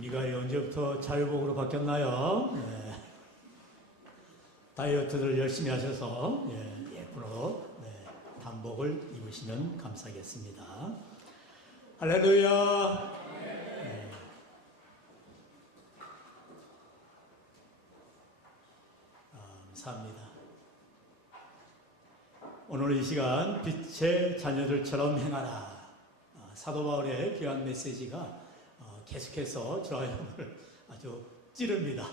미가이 언제부터 자유복으로 바뀌었나요? 네. 다이어트를 열심히 하셔서 예쁜 옷, 단복을 입으시면 감사하겠습니다. 할렐루야. 네. 감사합니다. 오늘 이 시간 빛의 자녀들처럼 행하라. 사도 바울의 귀한 메시지가 계속해서 저 여러분을 아주 찌릅니다.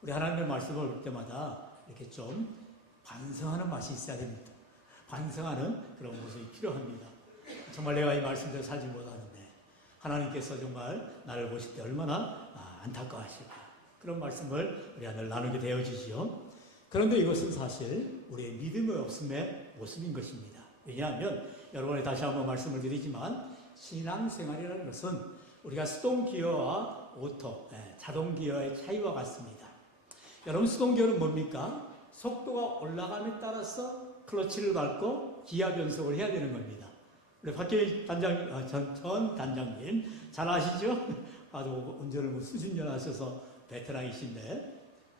우리 하나님의 말씀을 볼 때마다 이렇게 좀 반성하는 맛이 있어야 됩니다. 반성하는 그런 모습이 필요합니다. 정말 내가 이 말씀대로 살지 못하는데 하나님께서 정말 나를 보실 때 얼마나 안타까워하실까. 그런 말씀을 우리 하늘 나누게 되어지지요. 그런데 이것은 사실 우리의 믿음의 없음의 모습인 것입니다. 왜냐하면 여러분에 다시 한번 말씀을 드리지만 신앙생활이라는 것은 우리가 수동기어와 오토, 자동기어의 차이와 같습니다. 여러분 수동기어는 뭡니까? 속도가 올라감에 따라서 클러치를 밟고 기아 변속을 해야 되는 겁니다. 우리 박계일 전 단장님 잘 아시죠? 아주 운전을 수십 년 하셔서 베테랑이신데,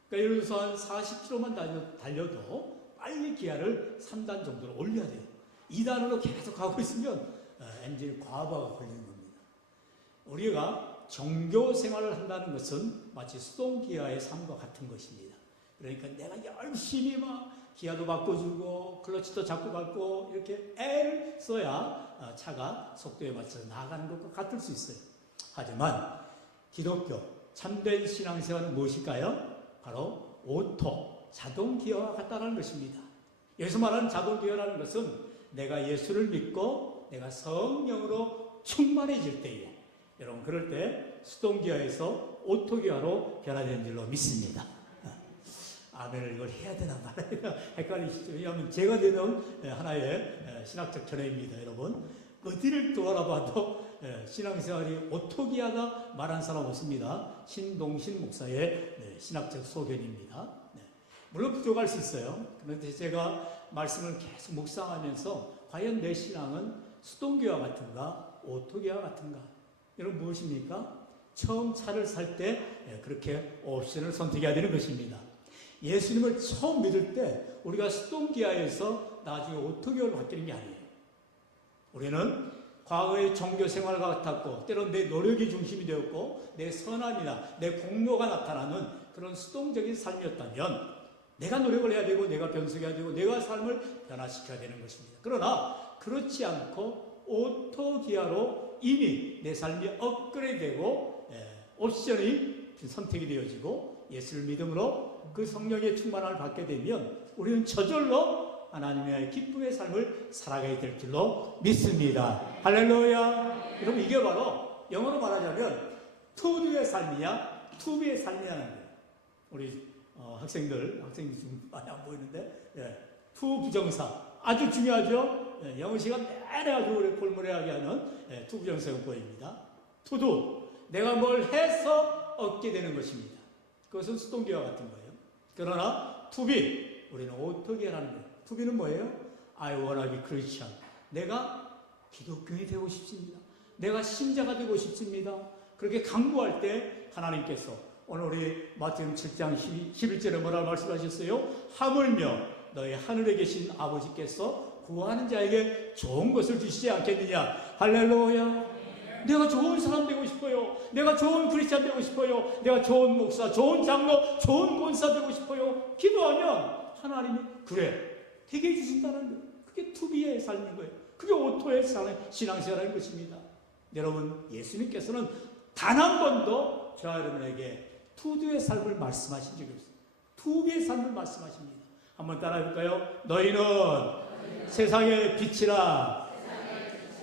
그러니까 예를 들어서 한 40km만 달려도 빨리 기아를 3단 정도로 올려야 돼요. 2단으로 계속 가고 있으면 엔진에 과부하가 걸리는 겁니다. 우리가 정교 생활을 한다는 것은 마치 수동기아의 삶과 같은 것입니다. 그러니까 내가 열심히 막 기아도 바꿔주고 클러치도 잡고 밟고 이렇게 애를 써야 차가 속도에 맞춰서 나아가는 것과 같을 수 있어요. 하지만 기독교 참된 신앙생활은 무엇일까요? 바로 오토, 자동기어와 같다는 것입니다. 여기서 말하는 자동기어라는 것은 내가 예수를 믿고 내가 성령으로 충만해질 때에, 여러분 그럴 때 수동기어에서 오토기어로 변화되는 줄로 믿습니다. 아멘을 이걸 해야 되나 말아야 헷갈리시죠? 왜냐하면 제가 되는 하나의 신학적 견해입니다. 여러분 어디를 돌아봐도 신앙생활이 오토기아다 말한 사람 없습니다. 신동신 목사의 신학적 소견입니다. 물론 부족할 수 있어요. 그런데 제가 말씀을 계속 묵상하면서 과연 내 신앙은 수동기아 같은가 오토기아 같은가? 여러분 무엇입니까? 처음 차를 살 때 그렇게 옵션을 선택해야 되는 것입니다. 예수님을 처음 믿을 때 우리가 수동기아에서 나중에 오토기아로 바뀌는 게 아니에요. 우리는 과거의 종교 생활과 같았고 때론 내 노력이 중심이 되었고 내 선함이나 내 공로가 나타나는 그런 수동적인 삶이었다면 내가 노력을 해야 되고 내가 변속해야 되고 내가 삶을 변화시켜야 되는 것입니다. 그러나 그렇지 않고 오토기아로 이미 내 삶이 업그레이드되고 옵션이 선택이 되어지고 예수를 믿음으로 그 성령의 충만함을 받게 되면 우리는 저절로 하나님의 기쁨의 삶을 살아가야 될 줄로 믿습니다. 할렐루야. 여러분 이게 바로 영어로 말하자면 투비의 삶이냐 투비의 삶이냐는 거예요. 우리 학생들이 지금 많이 안 보이는데 투 부정사 아주 중요하죠. 영어 시간 내내 아주 오래 골몰해하게 하는 투 부정사가 보입니다. 투두 내가 뭘 해서 얻게 되는 것입니다. 그것은 수동기와 같은 거예요. 그러나 투비 우리는 오토기라는 거예요. 투비는 뭐예요? I wanna be Christian. 내가 기독교인이 되고 싶습니다. 내가 신자가 되고 싶습니다. 그렇게 강구할 때 하나님께서 오늘 우리 마태복음 7장 11절에 뭐라고 말씀하셨어요? 하물며 너희 하늘에 계신 아버지께서 구하는 자에게 좋은 것을 주시지 않겠느냐. 할렐루야. 내가 좋은 사람 되고 싶어요. 내가 좋은 크리스찬 되고 싶어요. 내가 좋은 목사, 좋은 장로, 좋은 권사 되고 싶어요. 기도하면 하나님이 그래 되게 해주신다는 거예요. 그게 투비의 삶인 거예요. 그게 오토의 신앙생활인 것입니다. 여러분 예수님께서는 단 한 번도 저와 여러분에게 투두의 삶을 말씀하신 적이 없어요. 투비의 삶을 말씀하십니다. 한번 따라해볼까요? 너희는 세상의 빛이라.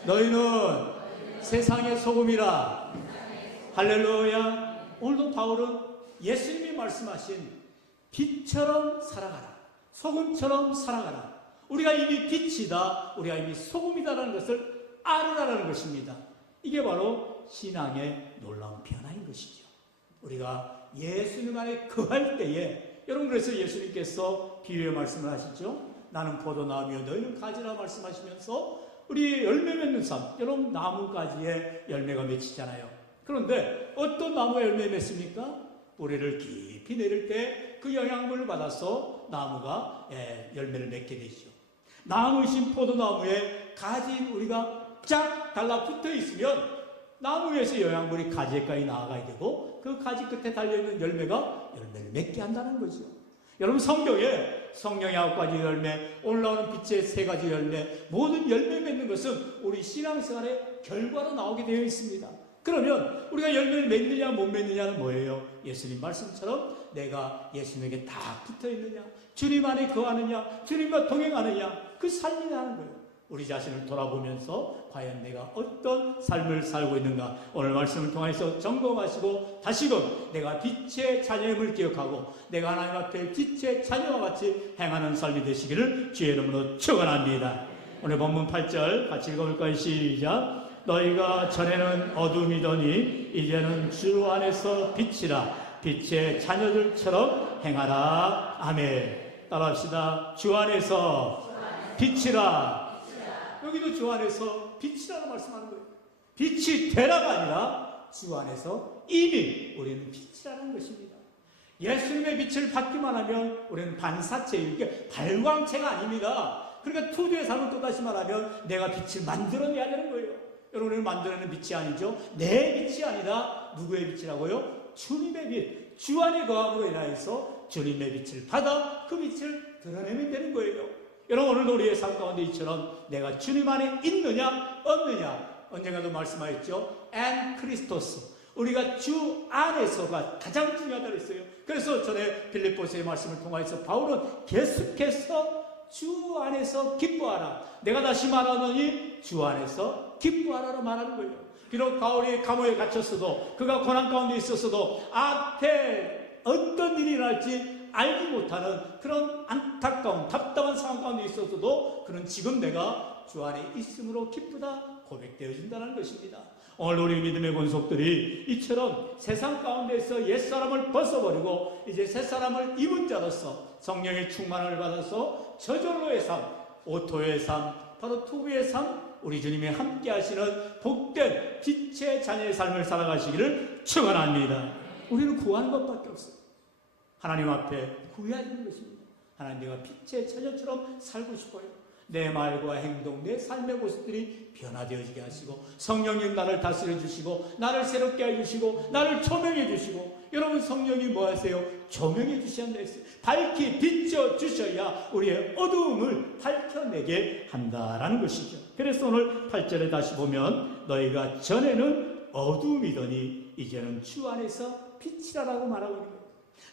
너희는 세상의 소금이라. 할렐루야. 오늘도 바울은 예수님이 말씀하신 빛처럼 살아가라. 소금처럼 살아가라. 우리가 이미 빛이다. 우리가 이미 소금이다라는 것을 알으라는 것입니다. 이게 바로 신앙의 놀라운 변화인 것이죠. 우리가 예수님 안에 거할 때에 여러분 그래서 예수님께서 비유의 말씀을 하시죠. 나는 포도나무여 너희는 가지라 말씀하시면서 우리 열매 맺는 삶, 여러분 나무가지에 열매가 맺히잖아요. 그런데 어떤 나무가 열매 맺습니까? 뿌리를 깊이 내릴 때 그 영양분을 받아서 나무가 열매를 맺게 되죠. 나무이신 포도나무에 가지 우리가 쫙 달라붙어 있으면 나무 위에서 영양분이 가지까지 나아가야 되고 그 가지 끝에 달려있는 열매가 열매를 맺게 한다는 거죠. 여러분 성경에 성령의 9가지 열매, 올라오는 빛의 3가지 열매, 모든 열매 맺는 것은 우리 신앙생활의 결과로 나오게 되어 있습니다. 그러면 우리가 열매를 맺느냐 못 맺느냐는 뭐예요? 예수님 말씀처럼 내가 예수님에게 다 붙어 있느냐, 주님 안에 거하느냐, 주님과 동행하느냐, 그 삶이라는 거예요. 우리 자신을 돌아보면서 과연 내가 어떤 삶을 살고 있는가, 오늘 말씀을 통해서 점검하시고 다시금 내가 빛의 자녀임을 기억하고 내가 하나님 앞에 빛의 자녀와 같이 행하는 삶이 되시기를 주의 이름으로 축원합니다. 오늘 본문 8절 같이 읽어볼까요? 시작. 너희가 전에는 어둠이더니 이제는 주 안에서 빛이라. 빛의 자녀들처럼 행하라. 아멘. 따라합시다. 주 안에서 빛이라. 여기도 주 안에서 빛이라고 말씀하는 거예요. 빛이 되라가 아니라 주 안에서 이미 우리는 빛이라는 것입니다. 예수님의 빛을 받기만 하면 우리는 반사체예요. 이게 발광체가 아닙니다. 그러니까 투두의 삶을 또다시 말하면 내가 빛을 만들어내야 되는 거예요. 여러분을 만들어내는 빛이 아니죠. 내 빛이 아니라 누구의 빛이라고요? 주님의 빛. 주 안에 거함으로 인하여서 주님의 빛을 받아 그 빛을 드러내면 되는 거예요. 여러분 오늘도 우리의 삶 가운데 이처럼 내가 주님 안에 있느냐 없느냐, 언젠가도 말씀하였죠. 엔 크리스토스, 우리가 주 안에서가 가장 중요하다고 했어요. 그래서 전에 빌립보서의 말씀을 통해서 바울은 계속해서 주 안에서 기뻐하라. 내가 다시 말하노니 주 안에서 기뻐하라로 말하는 거예요. 비록 바울이 감옥에 갇혔어도, 그가 고난 가운데 있었어도, 앞에 어떤 일이 날지 알지 못하는 그런 안타까운 답답한 상황 가운데 있었어도 그는 지금 내가 주 안에 있음으로 기쁘다 고백되어진다는 것입니다. 오늘 우리 믿음의 권속들이 이처럼 세상 가운데서 옛사람을 벗어버리고 이제 새사람을 입은 자로서 성령의 충만을 받아서 저절로의 삶, 오토의 삶, 바로 투부의 삶, 우리 주님이 함께 하시는 복된 빛의 자녀의 삶을 살아가시기를 축원합니다. 우리는 구하는 것밖에 없어요. 하나님 앞에 구해야 되는 것입니다. 하나님, 내가 빛의 자녀처럼 살고 싶어요. 내 말과 행동, 내 삶의 모습들이 변화되어지게 하시고 성령님 나를 다스려 주시고 나를 새롭게 해주시고 나를 조명해 주시고, 여러분 성령이 뭐 하세요? 조명해 주셔야 한다 했어요. 밝히 비춰 주셔야 우리의 어두움을 밝혀내게 한다라는 것이죠. 그래서 오늘 8절에 다시 보면 너희가 전에는 어두움이더니 이제는 주 안에서 빛이라고 말하고 있는 거예요.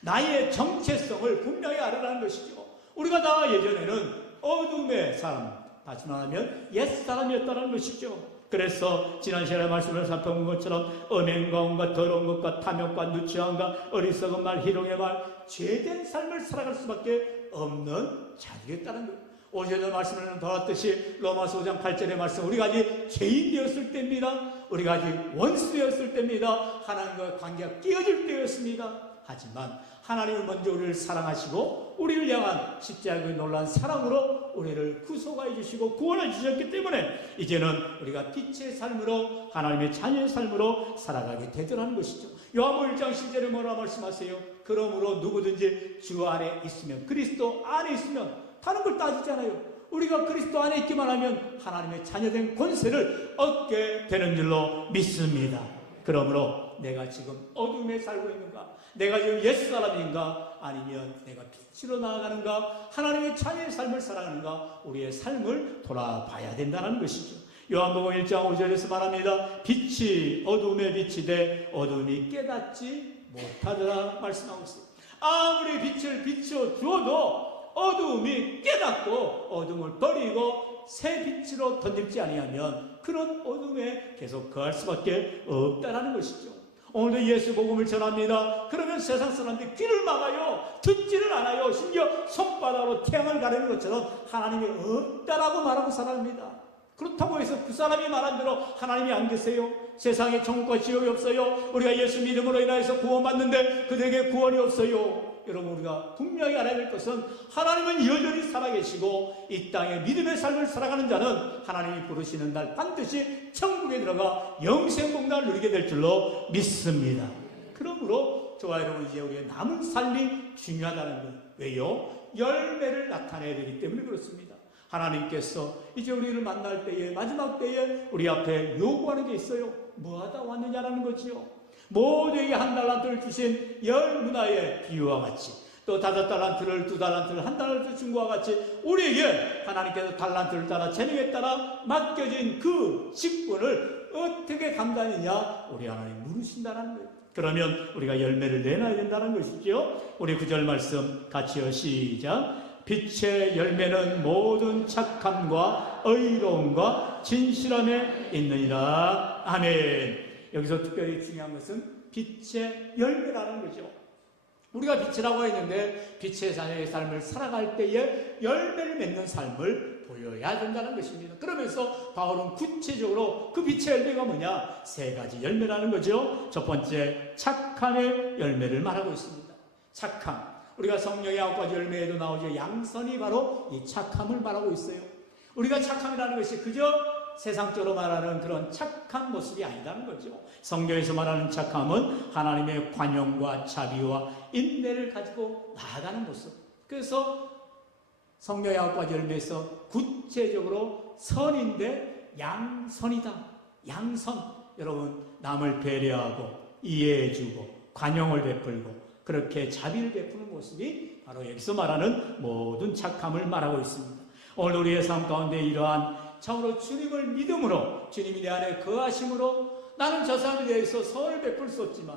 나의 정체성을 분명히 알아라는 것이죠. 우리가 다 예전에는 어둠의 사람, 다시 말하면 옛사람이었다는 것이죠. 그래서 지난 시간에 말씀을 살펴본 것처럼 음행과 온갖 더러운 것과 탐욕과 누추함과 어리석은 말, 희롱의 말, 죄된 삶을 살아갈 수밖에 없는 자들이었다는 거예요. 어제도 말씀을 보았듯이 로마서 5장 8절의 말씀, 우리가 아직 죄인 되었을 때입니다. 우리가 아직 원수 되었을 때입니다. 하나님과 관계가 깨어질 때였습니다. 하지만 하나님은 먼저 우리를 사랑하시고 우리를 향한 십자가의 놀라운 사랑으로 우리를 구속해 주시고 구원해 주셨기 때문에 이제는 우리가 빛의 삶으로, 하나님의 자녀의 삶으로 살아가게 되더라는 것이죠. 요한복음 1장 10절에 뭐라 말씀하세요? 그러므로 누구든지 주 안에 있으면, 그리스도 안에 있으면, 다른 걸 따지잖아요. 우리가 그리스도 안에 있기만 하면 하나님의 자녀된 권세를 얻게 되는 줄로 믿습니다. 그러므로 내가 지금 어둠에 살고 있는가? 내가 지금 옛사람인가? 아니면 내가 빛으로 나아가는가? 하나님의 자녀의 삶을 살아가는가? 우리의 삶을 돌아봐야 된다는 것이죠. 요한복음 1장 5절에서 말합니다. 빛이 어둠에 빛이 돼 어둠이 깨닫지 못하더라 말씀하고 있어요. 아무리 빛을 비춰 주어도 어두움이 깨닫고 어둠을 버리고 새 빛으로 던질지 아니하면 그런 어둠에 계속 거할 수밖에 없다는 것이죠. 오늘도 예수 복음을 전합니다. 그러면 세상 사람들이 귀를 막아요. 듣지를 않아요. 심지어 손바닥으로 태양을 가리는 것처럼 하나님이 없다라고 말하고 살아갑니다. 그렇다고 해서 그 사람이 말한 대로 하나님이 안 계세요? 세상에 천국과 지옥이 없어요? 우리가 예수 믿음으로 인하여서 구원받는데 그들에게 구원이 없어요? 여러분 우리가 분명히 알아야 될 것은 하나님은 여전히 살아계시고 이 땅에 믿음의 삶을 살아가는 자는 하나님이 부르시는 날 반드시 천국에 들어가 영생복락을 누리게 될 줄로 믿습니다. 그러므로 저와 여러분 이제 우리의 남은 삶이 중요하다는 것. 왜요? 열매를 나타내야 되기 때문에 그렇습니다. 하나님께서 이제 우리를 만날 때에 마지막 때에 우리 앞에 요구하는 게 있어요. 뭐하다 왔느냐라는 거지요. 모두에게 1달란트를 주신 열 문화의 비유와 같이 또 5달란트를 2달란트를 1달란트 준 것과 같이 우리에게 하나님께서 달란트를 따라 재능에 따라 맡겨진 그 직분을 어떻게 감당하느냐 우리 하나님 물으신다는 거예요. 그러면 우리가 열매를 내놔야 된다는 것이죠. 우리 9절 말씀 같이요. 시작. 빛의 열매는 모든 착함과 의로움과 진실함에 있느니라. 아멘. 여기서 특별히 중요한 것은 빛의 열매라는 거죠. 우리가 빛이라고 했는데 빛의 자녀의 삶을 살아갈 때에 열매를 맺는 삶을 보여야 된다는 것입니다. 그러면서 바울은 구체적으로 그 빛의 열매가 뭐냐? 3가지 열매라는 거죠. 첫 번째, 착함의 열매를 말하고 있습니다. 착함. 우리가 성령의 9가지 열매에도 나오죠. 양선이 바로 이 착함을 말하고 있어요. 우리가 착함이라는 것이 그저 세상적으로 말하는 그런 착한 모습이 아니라는 거죠. 성경에서 말하는 착함은 하나님의 관용과 자비와 인내를 가지고 나아가는 모습. 그래서 성령의 9가지 열매에서 구체적으로 선인데 양선이다. 양선. 여러분 남을 배려하고 이해해주고 관용을 베풀고 그렇게 자비를 베푸는 모습이 바로 여기서 말하는 모든 착함을 말하고 있습니다. 오늘 우리의 삶 가운데 이러한 참으로 주님을 믿음으로 주님이 내 안에 거하심으로 나는 저 사람에 대해서 선을 베풀 수 없지만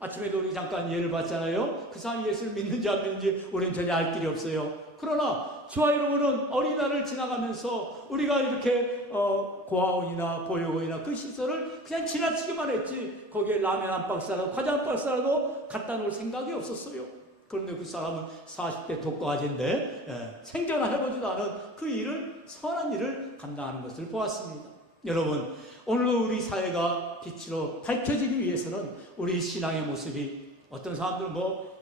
아침에도 우리 잠깐 예를 봤잖아요. 그 사람이 예수를 믿는지 안 믿는지 우리는 전혀 알 길이 없어요. 그러나 저와 여러분은 어린이날을 지나가면서 우리가 이렇게 고아원이나 보육원이나 그 시설을 그냥 지나치기만 했지 거기에 라면 한 박스라도 과자 한 박스라도 갖다 놓을 생각이 없었어요. 그런데 그 사람은 40대 독거아지인데 생전에 해보지도 않은 그 일을 선한 일을 감당하는 것을 보았습니다. 여러분 오늘 우리 사회가 빛으로 밝혀지기 위해서는 우리 신앙의 모습이 어떤 사람들은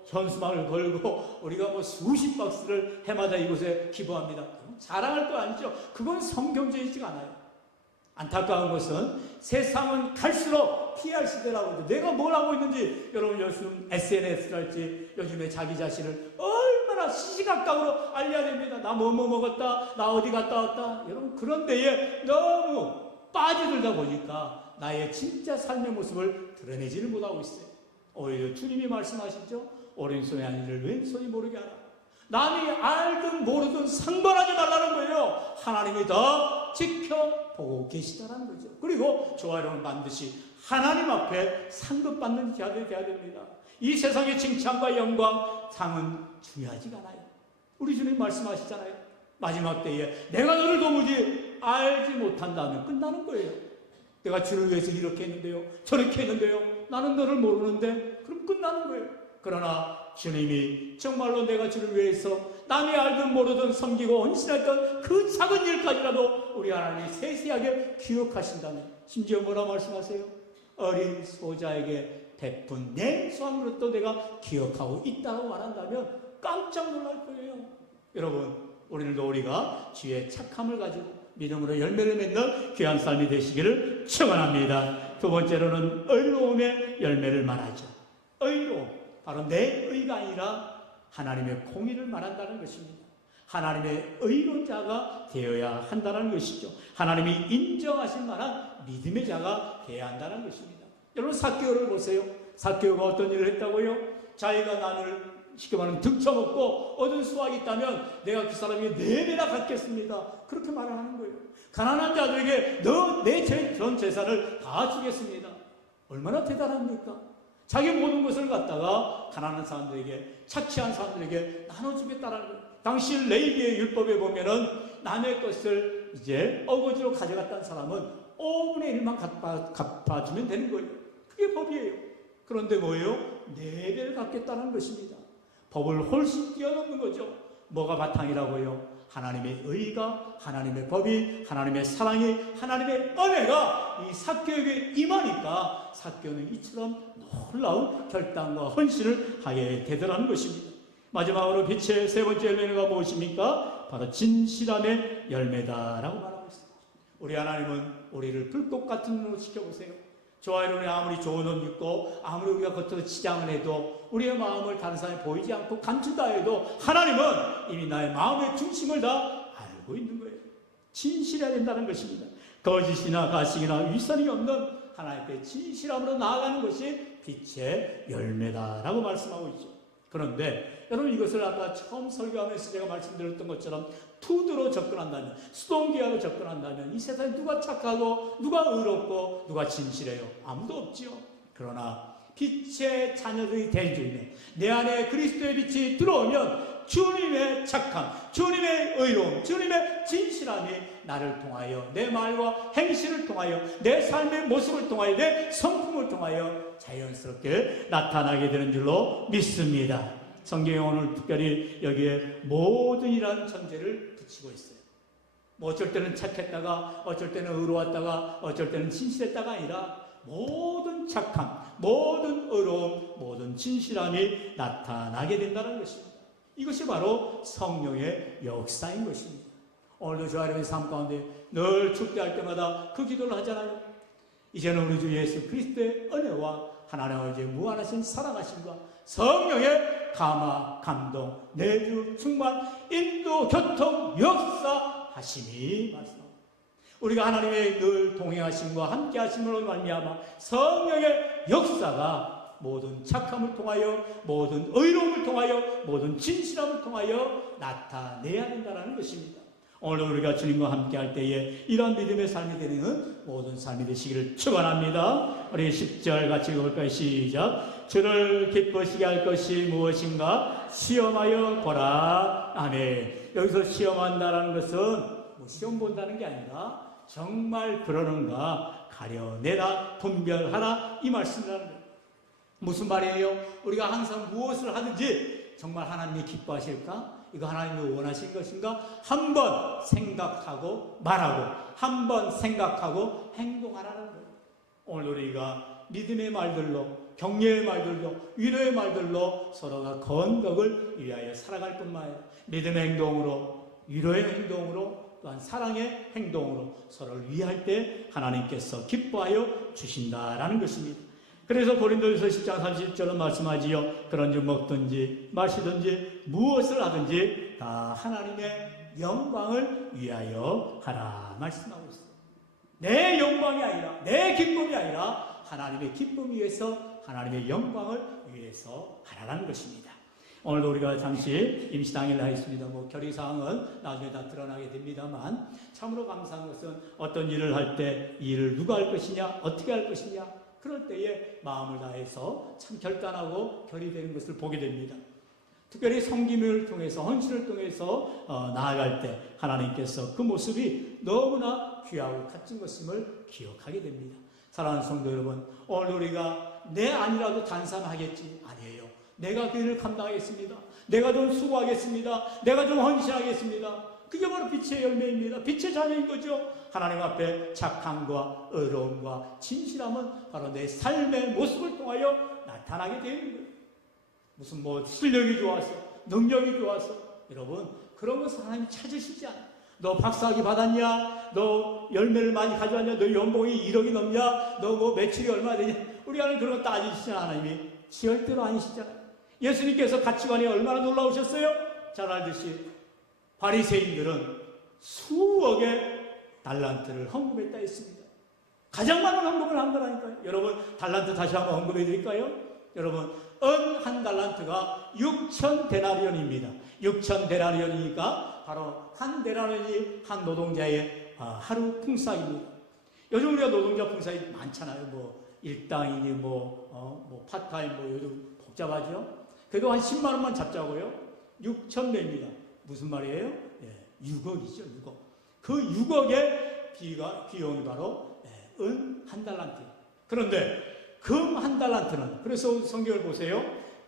현수막을 걸고 우리가 수십 박스를 해마다 이곳에 기부합니다. 자랑할 거 아니죠. 그건 성경적이지가 않아요. 안타까운 것은 세상은 갈수록 PR 시대라고 하죠. 내가 뭘 하고 있는지 여러분 요즘 SNS랄지 요즘에 자기 자신을 얼마나 시시각각으로 알려야 됩니다. 나 뭐 먹었다. 나 어디 갔다 왔다. 여러분 그런 데에 너무 빠져들다 보니까 나의 진짜 삶의 모습을 드러내지를 못하고 있어요. 오히려 주님이 말씀하시죠. 오른손의 아니를 왼손이 모르게 하라. 남이 알든 모르든 상관하지 말라는 거예요. 하나님이 더 지켜보고 계시다는 거죠. 그리고 저와 여러분 반드시 하나님 앞에 상급받는 자들이 되어야 됩니다. 이 세상의 칭찬과 영광, 상은 중요하지가 않아요. 우리 주님 말씀하시잖아요. 마지막 때에 내가 너를 도무지 알지 못한다면 끝나는 거예요. 내가 주를 위해서 이렇게 했는데요. 저렇게 했는데요. 나는 너를 모르는데 그럼 끝나는 거예요. 그러나 주님이 정말로 내가 주를 위해서 남이 알든 모르든 섬기고 헌신했던 그 작은 일까지라도 우리 하나님이 세세하게 기억하신다면 심지어 뭐라 말씀하세요? 어린 소자에게 베푼 냉소한 그릇도 내가 기억하고 있다고 말한다면 깜짝 놀랄 거예요. 여러분 오늘도 우리가 주의 착함을 가지고 믿음으로 열매를 맺는 귀한 삶이 되시기를 축원합니다. 두 번째로는 의로움의 열매를 말하죠. 의로움. 바로 내 의가 아니라 하나님의 공의를 말한다는 것입니다. 하나님의 의로운 자가 되어야 한다는 것이죠. 하나님이 인정하실 만한 믿음의 자가 되어야 한다는 것입니다. 여러분 삭개오를 보세요. 삭개오가 어떤 일을 했다고요? 자기가 남을 쉽게 말하면 등쳐먹고 얻은 수확이 있다면 내가 그 사람에게 4배나 갚겠습니다. 그렇게 말을 하는 거예요. 가난한 자들에게 너 내 전 재산을 다 주겠습니다. 얼마나 대단합니까? 자기 모든 것을 갖다가 가난한 사람들에게, 착취한 사람들에게 나눠주겠다라는 거예요. 당시 레위기의 율법에 보면은 남의 것을 이제 어거지로 가져갔다는 사람은 5분의 1만 갚아주면 되는 거예요. 그게 법이에요. 그런데 뭐예요? 4배를 갚겠다는 것입니다. 법을 훨씬 뛰어넘는 거죠. 뭐가 바탕이라고요? 하나님의 의가, 하나님의 법이, 하나님의 사랑이, 하나님의 은혜가 이 삭개오에게 임하니까 삭개오는 이처럼 놀라운 결단과 헌신을 하게 되더라는 것입니다. 마지막으로 빛의 세 번째 열매가 무엇입니까? 바로 진실함의 열매다라고 말하고 있습니다. 우리 하나님은 우리를 불꽃 같은 눈으로 지켜보세요. 저와 여러분이 아무리 좋은 옷 입고 아무리 우리가 겉으로 치장을 해도 우리의 마음을 다른 사람이 보이지 않고 감춘다 해도 하나님은 이미 나의 마음의 중심을 다 알고 있는 거예요. 진실해야 된다는 것입니다. 거짓이나 가식이나 위선이 없는 하나님께 진실함으로 나아가는 것이 빛의 열매다라고 말씀하고 있죠. 그런데 여러분 이것을 아까 처음 설교하면서 제가 말씀드렸던 것처럼 투드로 접근한다면, 수동기하로 접근한다면 이 세상에 누가 착하고 누가 의롭고 누가 진실해요? 아무도 없지요. 그러나 빛의 자녀들이 된 주이면 내 안에 그리스도의 빛이 들어오면 주님의 착함, 주님의 의로움, 주님의 진실함이 나를 통하여 내 말과 행실을 통하여 내 삶의 모습을 통하여 내 성품을 통하여 자연스럽게 나타나게 되는 줄로 믿습니다. 성경에 오늘 특별히 여기에 모든이라는 전제를 붙이고 있어요. 뭐 어쩔 때는 착했다가 어쩔 때는 의로웠다가 어쩔 때는 진실했다가 아니라 모든 착함, 모든 의로움, 모든 진실함이 나타나게 된다는 것입니다. 이것이 바로 성령의 역사인 것입니다. 오늘도 저와 여러분의 삶 가운데 늘 축제할 때마다 그 기도를 하잖아요. 이제는 우리 주 예수 그리스도의 은혜와 하나님의 무한하신 사랑하심과 성령의 감화, 감동, 내주, 충만, 인도, 교통, 역사하심이 말씀합니다. 우리가 하나님의 늘 동행하심과 함께하심으로 말미암아 성령의 역사가 모든 착함을 통하여, 모든 의로움을 통하여, 모든 진실함을 통하여 나타내야 된다는 것입니다. 오늘 우리가 주님과 함께할 때에 이런 믿음의 삶이 되는 모든 삶이 되시기를 축원합니다. 우리 10절 같이 읽어볼까요? 시작. 주를 기쁘시게 할 것이 무엇인가? 시험하여 보라. 아멘. 여기서 시험한다라는 것은 뭐 시험 본다는 게 아니라 정말 그러는가 가려내라, 분별하라, 이 말씀이라는 거예요. 무슨 말이에요? 우리가 항상 무엇을 하든지 정말 하나님이 기뻐하실까? 이거 하나님이 원하신 것인가? 한번 생각하고 말하고 한번 생각하고 행동하라는 거예요. 오늘 우리가 믿음의 말들로, 격려의 말들로, 위로의 말들로 서로가 건덕을 위하여 살아갈 뿐만 아니라 믿음의 행동으로, 위로의 행동으로, 또한 사랑의 행동으로 서로를 위할 때 하나님께서 기뻐하여 주신다라는 것입니다. 그래서 고린도전서 10장 30절은 말씀하지요. 그런즉 먹든지 마시든지 무엇을 하든지 다 하나님의 영광을 위하여 하라 말씀하고 있어요. 내 영광이 아니라, 내 기쁨이 아니라 하나님의 기쁨 위해서, 하나님의 영광을 위해서 하라는 것입니다. 오늘도 우리가 잠시 임시당일을 하였습니다. 결의사항은 나중에 다 드러나게 됩니다만 참으로 감사한 것은 어떤 일을 할 때 이 일을 누가 할 것이냐, 어떻게 할 것이냐, 그럴 때에 마음을 다해서 참 결단하고 결의되는 것을 보게 됩니다. 특별히 섬김을 통해서, 헌신을 통해서 나아갈 때 하나님께서 그 모습이 너무나 귀하고 값진 것임을 기억하게 됩니다. 사랑하는 성도 여러분, 오늘 우리가 내 아니라도 단산하겠지, 아니에요. 내가 그 일을 감당하겠습니다. 내가 좀 수고하겠습니다. 내가 좀 헌신하겠습니다. 그게 바로 빛의 열매입니다. 빛의 자녀인 거죠. 하나님 앞에 착함과 의로움과 진실함은 바로 내 삶의 모습을 통하여 나타나게 되는 거예요. 무슨 실력이 좋아서, 능력이 좋아서, 여러분 그런 것을 하나님이 찾으시지 않아요. 너 박사학위 받았냐? 너 열매를 많이 가져왔냐? 너 연봉이 1억이 넘냐? 너 매출이 얼마 되냐? 우리 하나님 그런 거 따지시잖아요. 하나님이 절대로 아니시잖아요. 예수님께서 가치관이 얼마나 놀라우셨어요? 잘 알듯이 바리새인들은 수억의 달란트를 헌금했다 했습니다. 가장 많은 헌금을 한 거라니까요. 여러분 달란트 다시 한번 헌금해 드릴까요? 여러분 은 한 달란트가 6,000데나리온입니다. 6,000데나리온이니까 바로 한 데나리온이 한 노동자의 하루 풍사입니다. 요즘 우리가 노동자 풍사이 많잖아요. 일당이니 파타임 요즘 복잡하죠. 그래도 한 10만 원만 잡자고요. 6,000배입니다. 무슨 말이에요? 6억이죠. 6억. 그 6억의 비용이 바로 은 한 달란트. 그런데 금 한 달란트는, 그래서 성경을 보세요.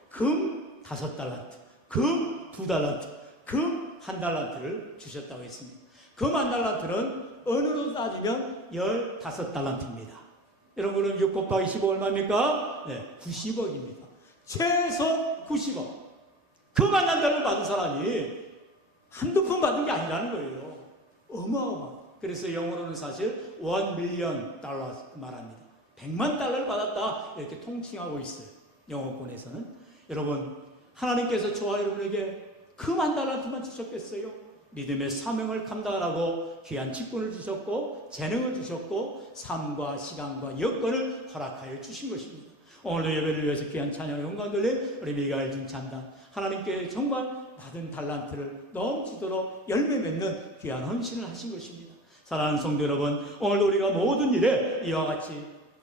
금 5달란트, 금 2달란트, 금 한 달란트를 주셨다고 했습니다. 금 한 달란트는 은으로 따지면 15달란트입니다. 여러분은 6 곱하기 15 얼마입니까? 90억입니다. 최소 90억. 그 만난 달러를 받은 사람이 한두 푼 받은 게 아니라는 거예요. 어마어마. 그래서 영어로는 사실 1,000,000 달러 말합니다. 100만 달러를 받았다 이렇게 통칭하고 있어요. 영어권에서는. 여러분, 하나님께서 저와 여러분에게 그 10,000,000달러만 주셨겠어요? 믿음의 사명을 감당하라고 귀한 직분을 주셨고 재능을 주셨고 삶과 시간과 여건을 허락하여 주신 것입니다. 오늘도 예배를 위해서 귀한 찬양을 영광 돌린 우리 미가엘 중찬단, 하나님께 정말 받은 달란트를 넘치도록 열매 맺는 귀한 헌신을 하신 것입니다. 사랑하는 성도 여러분, 오늘도 우리가 모든 일에 이와 같이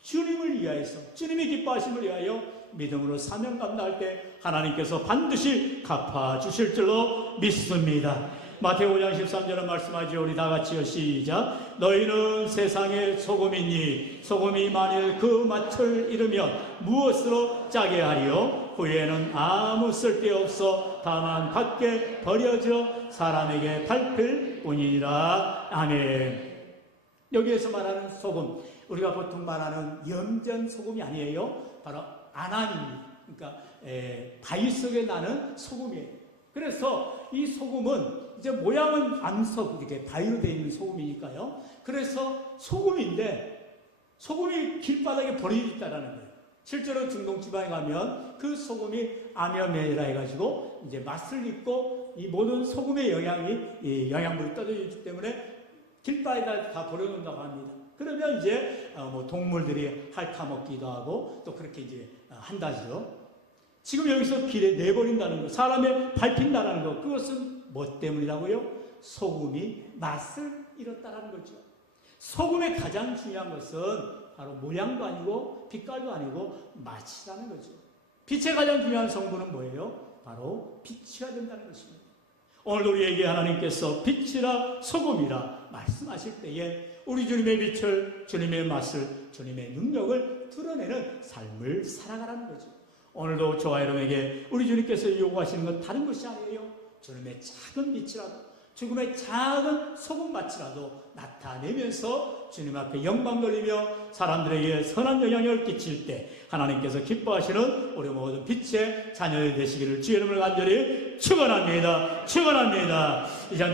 주님을 위하여서, 주님이 기뻐하심을 위하여 믿음으로 사명 감당할 때 하나님께서 반드시 갚아주실 줄로 믿습니다. 마태오 5장 13절은 말씀하죠. 우리 다 같이요, 시작. 너희는 세상의 소금이니 소금이 만일 그 맛을 잃으면 무엇으로 짜게 하리요? 후에는 아무 쓸데없어 다만 밖에 버려져 사람에게 밟힐 뿐이니라. 아멘. 여기에서 말하는 소금, 우리가 보통 말하는 염전 소금이 아니에요. 바로 아난입니다. 그러니까 바위 속에 나는 소금이에요. 그래서 이 소금은 이제 모양은 암석, 이렇게 바위로 되어 있는 소금이니까요. 그래서 소금인데 소금이 길바닥에 버려져 있다는 거예요. 실제로 중동 지방에 가면 그 소금이 아미아메라 해가지고 이제 맛을 잊고 이 모든 소금의 영양분이 떠져 있기 때문에 길바닥에 다 버려놓는다고 합니다. 그러면 이제 뭐 동물들이 핥아먹기도 하고 또 그렇게 이제 한다죠. 지금 여기서 길에 내버린다는 것, 사람의 밟힌다는 것, 그것은 뭐 때문이라고요? 소금이 맛을 잃었다는 거죠. 소금의 가장 중요한 것은 바로 모양도 아니고 빛깔도 아니고 맛이라는 거죠. 빛의 가장 중요한 성분은 뭐예요? 바로 빛이라 된다는 것입니다. 오늘도 우리에게 하나님께서 빛이라 소금이라 말씀하실 때에 우리 주님의 빛을, 주님의 맛을, 주님의 능력을 드러내는 삶을 살아가라는 거죠. 오늘도 저와 여러분에게 우리 주님께서 요구하시는 건 다른 것이 아니에요. 주님의 작은 빛이라도, 죽음의 작은 소금밭이라도 나타내면서 주님 앞에 영광 돌리며 사람들에게 선한 영향을 끼칠 때 하나님께서 기뻐하시는 우리 모든 빛의 자녀들 되시기를 주의 이름으로 간절히 축원합니다. 축원합니다. 이 장